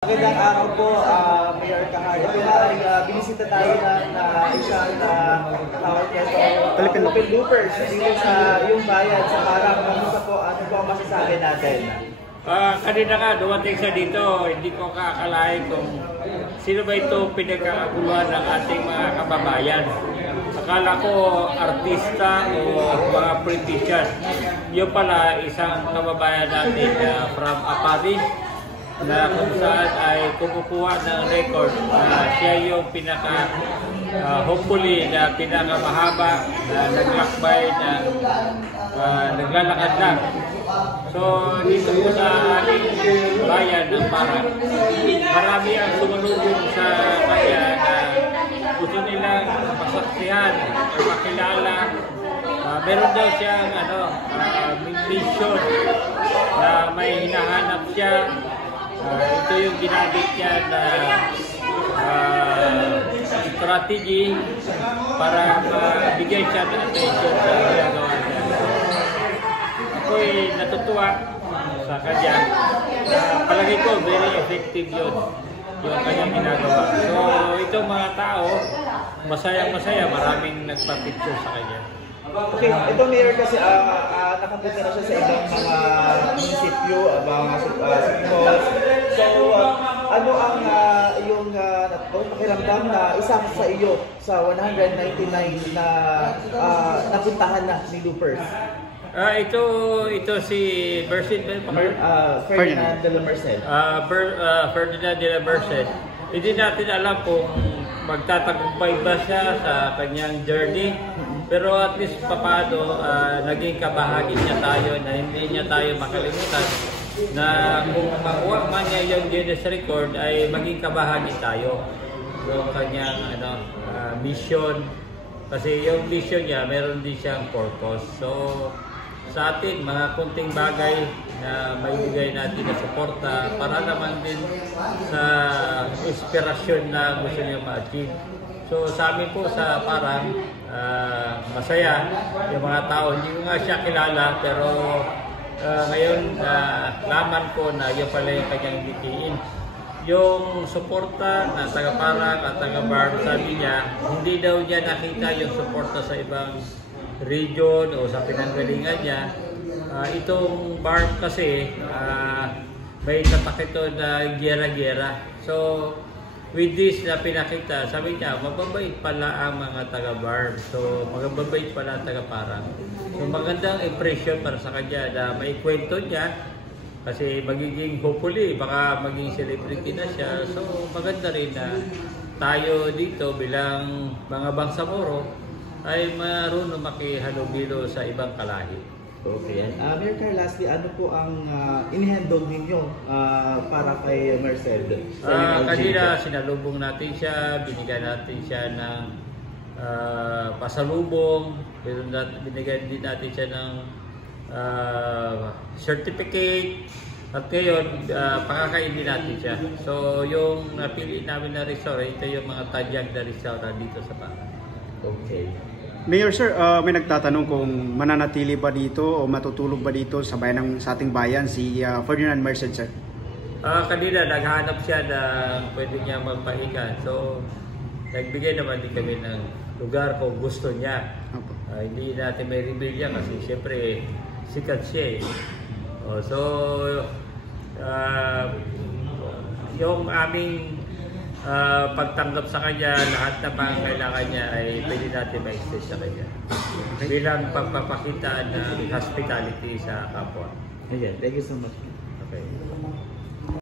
Magandang araw po, Mayor Kahar. Ito nga ay binisita tayo na isang tawag nito, Philippine Loopers dito sa iyong bayan, sa Parang. Kamusta po, ano po ang masasabi natin? Kanina nga, dumating siya dito, hindi ko kakalain kung sino ba ito pinagkakaguluhan ng ating mga kababayan. Akala ko artista o mga politician. Yung pala, isang kababayan natin from Apari, na kung saan ay kumukuha ng record na siya yung hopefully na pinakamahaba na naglakbay na naglalakad lang. So dito po sa ating bayan ng Parang, marami ang sumalubong sa kanya na gusto nilang masaksihan o makilala. Meron daw siyang mission na may hinahanap siya. Ito yung ginamit niya na strategy para mabigay siya ng attention sa ginagawa niya. Ako'y natutuwa sa kanya. Palagi ko, very effective yun yung kanyang ginagawa. So, itong mga tao, masayang-masaya, maraming nagpa-picture sa kanya. Okay, ito Mayor kasi nakapunta na siya sa ibang mga munisipyo, mga city halls. So, ano ang iyong pakiramdam na isa sa iyo sa 199 na napuntahan na ni Loopers? Ito si Ferdinand de la Merced. Ferdinand de la Merced. Hindi natin alam kung magtatagumpay ba siya sa kanyang journey. Pero at least papaano, naging kabahagi niya tayo na hindi niya tayo makalimutan na kung makuha man niya yung Guinness Record ay maging kabahagi tayo yung kanyang mission. Kasi yung mission niya, meron din siyang purpose. So sa atin, mga kunting bagay na maibigay natin na suporta para naman din sa inspirasyon na gusto niya ma-achieve. So sa amin po sa Parang, masaya yung mga tao. Hindi ko nga siya kilala pero ngayon laman ko na yun pala yung kanyang dikiin. Yung suporta na taga Parang at taga Barm, sabi niya, hindi daw niya nakita yung suporta sa ibang region o sa pinanggalingan niya. Itong Barm kasi may tatak ito na gera-gera. So with this na pinakita, sabi niya, mababait pala ang mga taga-Barm. So, mababait pala ang taga-Parang. So, magandang impression para sa kanya na maikwento niya. Kasi magiging, hopefully, baka maging celebrity na siya. So, maganda rin na tayo dito bilang mga Bangsamoro ay marunong makihalubilo sa ibang kalahi. Okay. Mayor Carl, lastly, ano po ang inihandog ninyo para kay Merced? Kanina sinalubong natin siya, binigyan natin siya ng pasalubong, binigyan din natin siya ng certificate, at ngayon pakakainin natin siya. So yung napili namin na resort, ito yung mga tadyag na resort dito sa Parang. Okay. Mayor sir, may nagtatanong kung mananatili ba dito o matutulog ba dito sa ating bayan si Ferdinand Merced sir? Kanina naghahanap siya na pwede niya magpahinga. So nagbigay naman din kami ng lugar kung gusto niya. Hindi natin may reveal niya kasi siyempre sikat siya eh. So yung aming pagtanggap sa kanya, lahat na pangangailangan niya ay pwede natin ma-extend sa kanya. Bilang pagpapakita ng hospitality sa kapwa. Okay, thank you so much. Okay.